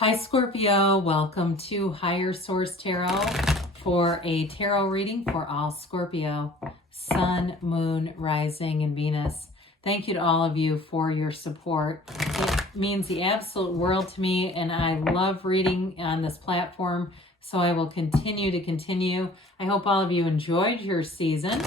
Hi Scorpio, welcome to Higher Source Tarot for a tarot reading for all Scorpio, Sun, Moon, Rising, and Venus. Thank you to all of you for your support. It means the absolute world to me, and I love reading on this platform, so I will continue. I hope all of you enjoyed your season,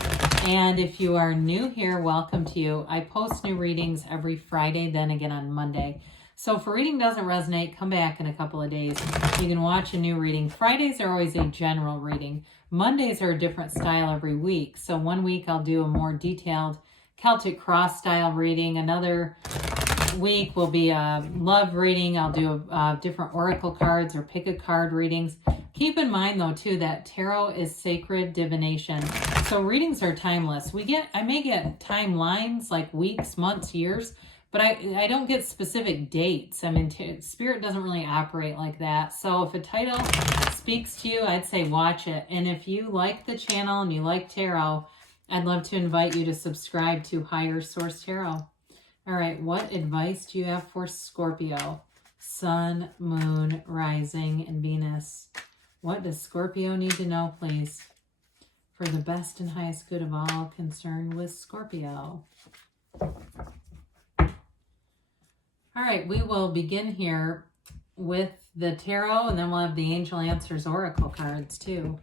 and if you are new here, welcome to you. I post new readings every Friday, then again on Monday. So if a reading doesn't resonate, come back in a couple of days. You can watch a new reading. Fridays are always a general reading. Mondays are a different style every week. So one week I'll do a more detailed Celtic cross style reading. Another week will be a love reading. I'll do different oracle cards or pick a card readings. Keep in mind though too that tarot is sacred divination. So readings are timeless. I may get timelines like weeks, months, years, but I don't get specific dates. I mean, Spirit doesn't really operate like that. So if a title speaks to you, I'd say watch it. And if you like the channel and you like tarot, I'd love to invite you to subscribe to Higher Source Tarot. All right, what advice do you have for Scorpio? Sun, Moon, Rising, and Venus. What does Scorpio need to know, please? For the best and highest good of all concerned with Scorpio. All right, we will begin here with the tarot, and then we'll have the Angel Answers Oracle cards too.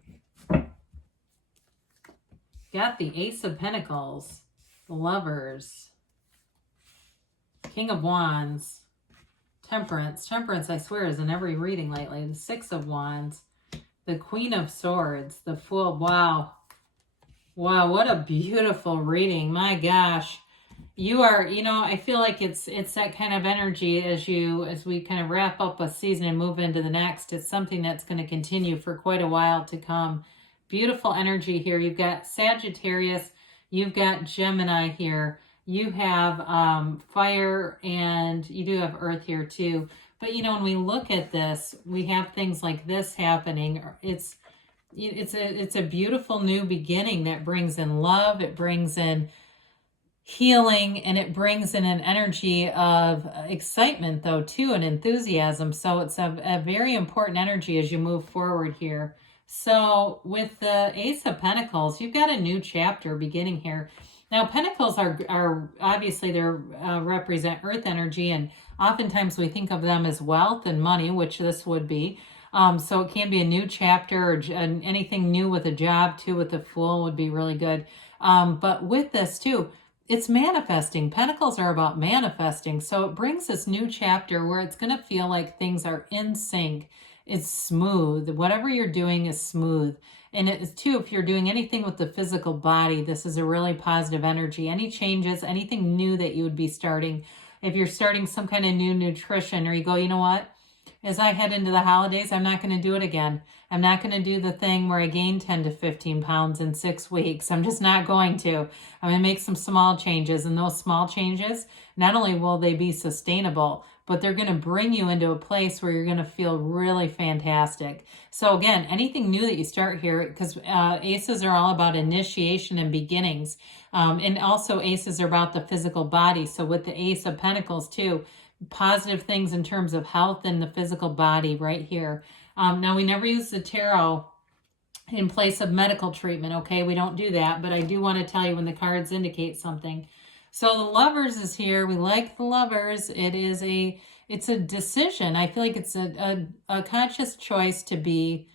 Got the Ace of Pentacles, the Lovers, King of Wands, Temperance. Temperance, I swear, is in every reading lately. The Six of Wands, the Queen of Swords, the Fool. Wow. Wow, what a beautiful reading. My gosh. You are, I feel like it's that kind of energy as we kind of wrap up a season and move into the next. It's something that's going to continue for quite a while to come. Beautiful energy here. You've got Sagittarius, you've got Gemini here, you have fire, and you do have earth here too. But when we look at this, we have things like this happening. It's a beautiful new beginning that brings in love. It brings in healing, and it brings in an energy of excitement though too, and enthusiasm. So it's a very important energy as you move forward here. So with the Ace of Pentacles, you've got a new chapter beginning here. Now Pentacles are obviously they represent earth energy, and oftentimes we think of them as wealth and money, which this would be. So it can be a new chapter, or anything new with a job too. With the Fool would be really good. But with this too, it's manifesting. Pentacles are about manifesting. So it brings this new chapter where it's going to feel like things are in sync. It's smooth. Whatever you're doing is smooth. And it is too, if you're doing anything with the physical body, this is a really positive energy. Any changes, anything new that you would be starting. If you're starting some kind of new nutrition, or you go, you know what? As I head into the holidays, I'm not going to do it again. I'm not going to do the thing where I gain 10 to 15 pounds in 6 weeks. I'm just not going to. I'm going to make some small changes. And those small changes, not only will they be sustainable, but they're going to bring you into a place where you're going to feel really fantastic. So again, anything new that you start here, because aces are all about initiation and beginnings. And also aces are about the physical body. So with the Ace of Pentacles too, positive things in terms of health and the physical body right here. Now, we never use the tarot in place of medical treatment, okay? We don't do that, but I do want to tell you when the cards indicate something. So the Lovers is here. We like the Lovers. It's a decision. I feel like it's a conscious choice to be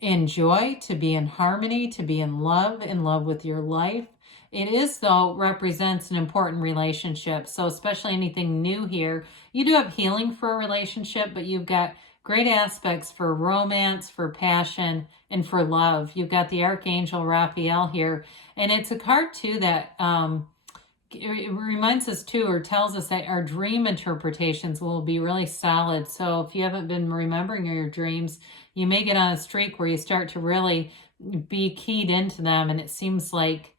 in joy, to be in harmony, to be in love with your life. It is, though, represents an important relationship. So especially anything new here, you do have healing for a relationship, but you've got great aspects for romance, for passion, and for love. You've got the Archangel Raphael here. And it's a card, too, that it reminds us, too, or tells us that our dream interpretations will be really solid. So if you haven't been remembering your dreams, you may get on a streak where you start to really be keyed into them, and it seems like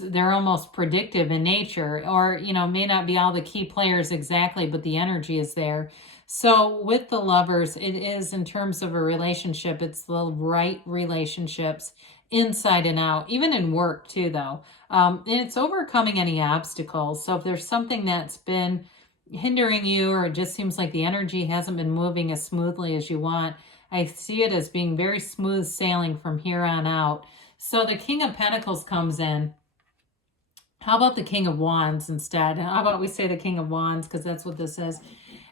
they're almost predictive in nature, or may not be all the key players exactly, but the energy is there. So with the Lovers, it is, in terms of a relationship, it's the right relationships inside and out, even in work too though. And it's overcoming any obstacles. So if there's something that's been hindering you, or it just seems like the energy hasn't been moving as smoothly as you want. I see it as being very smooth sailing from here on out. So the King of Pentacles comes in. How about the King of Wands instead? How about we say the King of Wands, because that's what this is.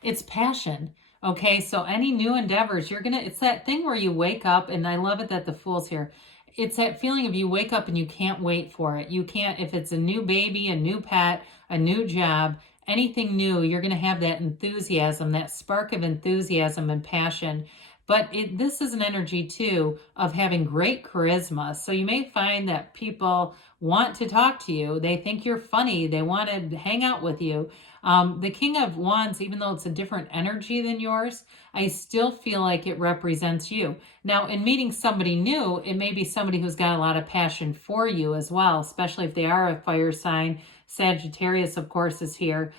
It's passion. Okay, so any new endeavors, it's that thing where you wake up, and I love it that the Fool's here. It's that feeling of you wake up and you can't wait for it. You can't, if it's a new baby, a new pet, a new job, anything new, you're going to have that enthusiasm, that spark of enthusiasm and passion. But this is an energy too of having great charisma. So you may find that people want to talk to you. They think you're funny. They want to hang out with you. The King of Wands, even though it's a different energy than yours, I still feel like it represents you. Now, in meeting somebody new, it may be somebody who's got a lot of passion for you as well, especially if they are a fire sign. Sagittarius, of course, is here.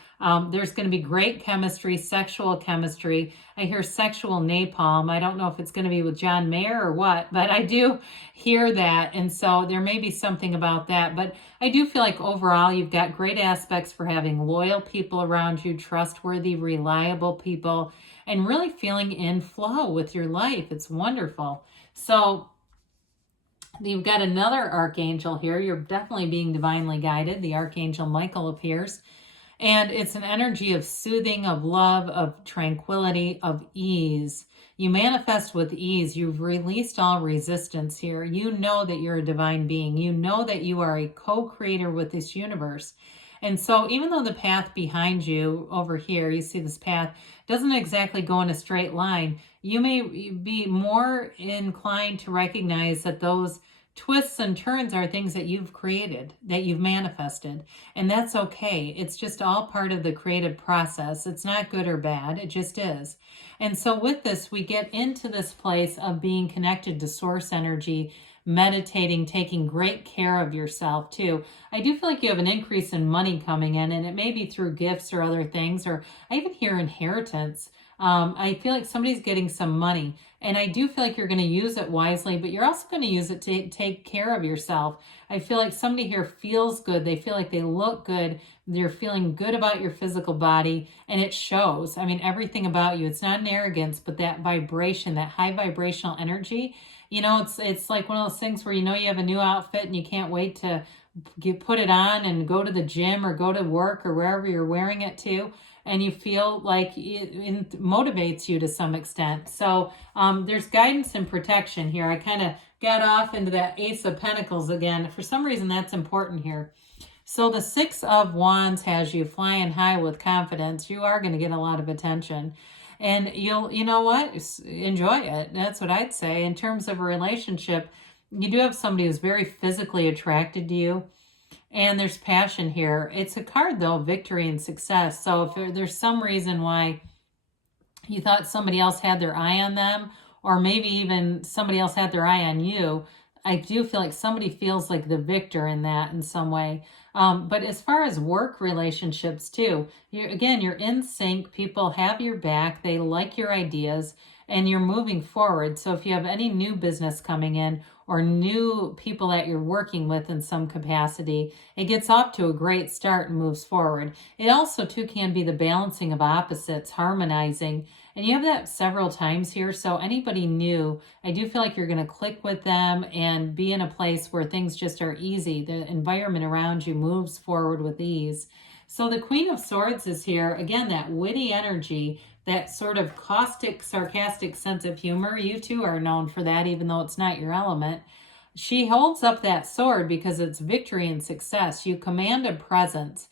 There's going to be great chemistry, sexual chemistry. I hear sexual napalm. I don't know if it's going to be with John Mayer or what, but I do hear that. And so there may be something about that. But I do feel like overall you've got great aspects for having loyal people around you, trustworthy, reliable people, and really feeling in flow with your life. It's wonderful. So you've got another archangel here. You're definitely being divinely guided. The Archangel Michael appears. And it's an energy of soothing, of love, of tranquility, of ease. You manifest with ease. You've released all resistance here. You know that you're a divine being. You know that you are a co-creator with this universe. And so even though the path behind you over here, you see this path, doesn't exactly go in a straight line, you may be more inclined to recognize that those twists and turns are things that you've created, that you've manifested. And that's okay. It's just all part of the creative process. It's not good or bad. It just is. And so with this, we get into this place of being connected to source energy, meditating, taking great care of yourself too. I do feel like you have an increase in money coming in, and it may be through gifts or other things, or I even hear inheritance. I feel like somebody's getting some money, and I do feel like you're going to use it wisely, but you're also going to use it to take care of yourself. I feel like somebody here feels good. They feel like they look good. They're feeling good about your physical body, and it shows. I mean, everything about you. It's not an arrogance, but that vibration, that high vibrational energy. You know, it's like one of those things where you know you have a new outfit and you can't wait to put it on and go to the gym or go to work or wherever you're wearing it to. And you feel like it motivates you to some extent. So there's guidance and protection here. I kind of got off into that Ace of Pentacles again. For some reason, that's important here. So the Six of Wands has you flying high with confidence. You are going to get a lot of attention. And you know what? Enjoy it. That's what I'd say. In terms of a relationship, you do have somebody who's very physically attracted to you. And there's passion here. It's a card, though, victory and success. So if there's some reason why you thought somebody else had their eye on them, or maybe even somebody else had their eye on you, I do feel like somebody feels like the victor in that in some way. But as far as work relationships too, you're in sync. People have your back. They like your ideas, and you're moving forward. So if you have any new business coming in or new people that you're working with in some capacity, it gets off to a great start and moves forward. It also too can be the balancing of opposites, harmonizing. And you have that several times here. So anybody new, I do feel like you're going to click with them and be in a place where things just are easy. The environment around you moves forward with ease. So the Queen of Swords is here. Again, that witty energy, that sort of caustic, sarcastic sense of humor. You too are known for that, even though it's not your element. She holds up that sword because it's victory and success. You command a presence.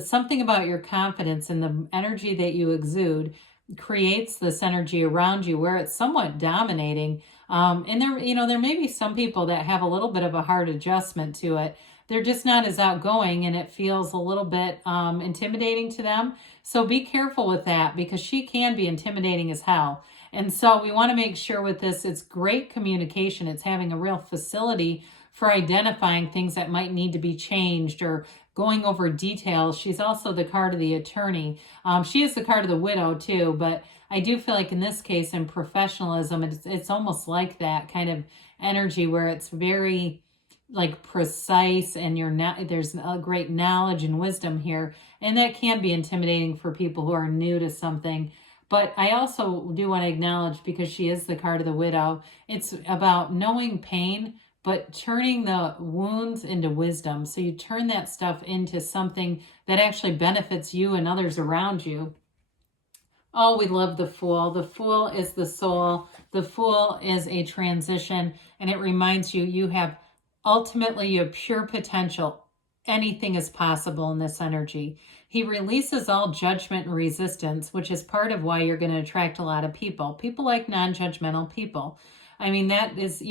Something about your confidence and the energy that you exude creates this energy around you where it's somewhat dominating. And there may be some people that have a little bit of a hard adjustment to it. They're just not as outgoing, and it feels a little bit intimidating to them. So be careful with that, because she can be intimidating as hell. And so we want to make sure with this, it's great communication. It's having a real facility for identifying things that might need to be changed or going over details. She's also the card of the attorney. She is the card of the widow too, but I do feel like in this case, in professionalism, it's almost like that kind of energy where it's very like precise, and you're not, there's a great knowledge and wisdom here. And that can be intimidating for people who are new to something. But I also do want to acknowledge, because she is the card of the widow, it's about knowing pain, but turning the wounds into wisdom. So you turn that stuff into something that actually benefits you and others around you. Oh, we love the Fool. The Fool is the soul. The Fool is a transition, and it reminds you, you have pure potential. Anything is possible in this energy. He releases all judgment and resistance, which is part of why you're going to attract a lot of people. People like non-judgmental people. I mean, that is,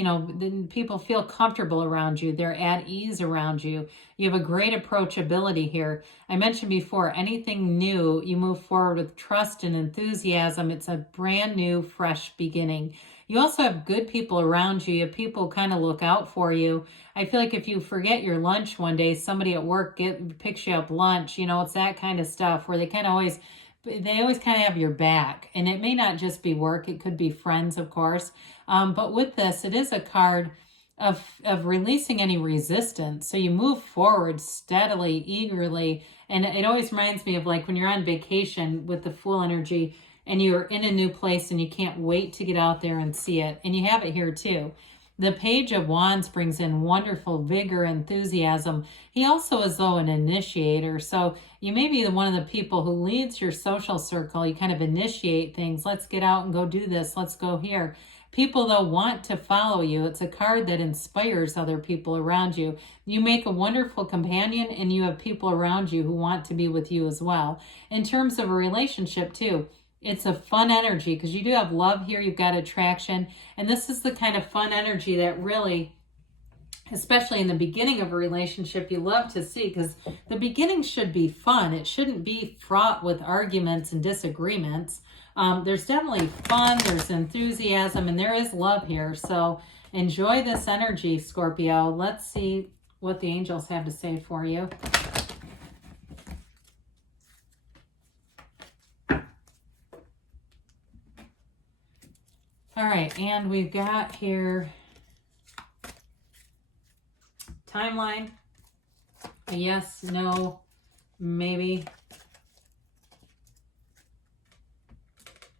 people feel comfortable around you. They're at ease around you. You have a great approachability here. I mentioned before, anything new, you move forward with trust and enthusiasm. It's a brand new, fresh beginning. You also have good people around you. You have people kind of look out for you. I feel like if you forget your lunch one day, somebody at work picks you up lunch. It's that kind of stuff where they always kind of have your back. And it may not just be work. It could be friends, of course. But with this, it is a card of releasing any resistance. So you move forward steadily, eagerly. And it always reminds me of like when you're on vacation with the Fool energy and you're in a new place and you can't wait to get out there and see it. And you have it here too. The Page of Wands brings in wonderful vigor, enthusiasm. He also is, though, an initiator. So you may be one of the people who leads your social circle. You kind of initiate things. Let's get out and go do this. Let's go here. People, though, want to follow you. It's a card that inspires other people around you. You make a wonderful companion, and you have people around you who want to be with you as well. In terms of a relationship, too, it's a fun energy because you do have love here. You've got attraction. And this is the kind of fun energy that really, especially in the beginning of a relationship, you love to see, because the beginning should be fun. It shouldn't be fraught with arguments and disagreements. There's definitely fun, there's enthusiasm, and there is love here. So enjoy this energy, Scorpio. Let's see what the angels have to say for you. All right, and we've got here timeline, a yes, no, maybe.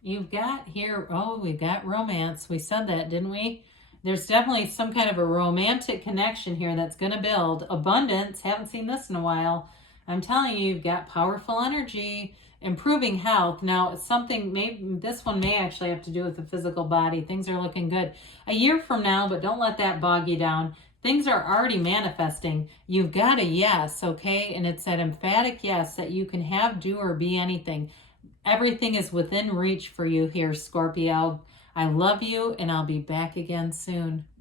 You've got here, oh, we've got romance. We said that, didn't we? There's definitely some kind of a romantic connection here that's going to build. Abundance, haven't seen this in a while. I'm telling you, you've got powerful energy. Improving health. Now, it's something, maybe this one may actually have to do with the physical body. Things are looking good. A year from now, but don't let that bog you down. Things are already manifesting. You've got a yes, okay? And it's that emphatic yes that you can have, do, or be anything. Everything is within reach for you here, Scorpio. I love you, and I'll be back again soon.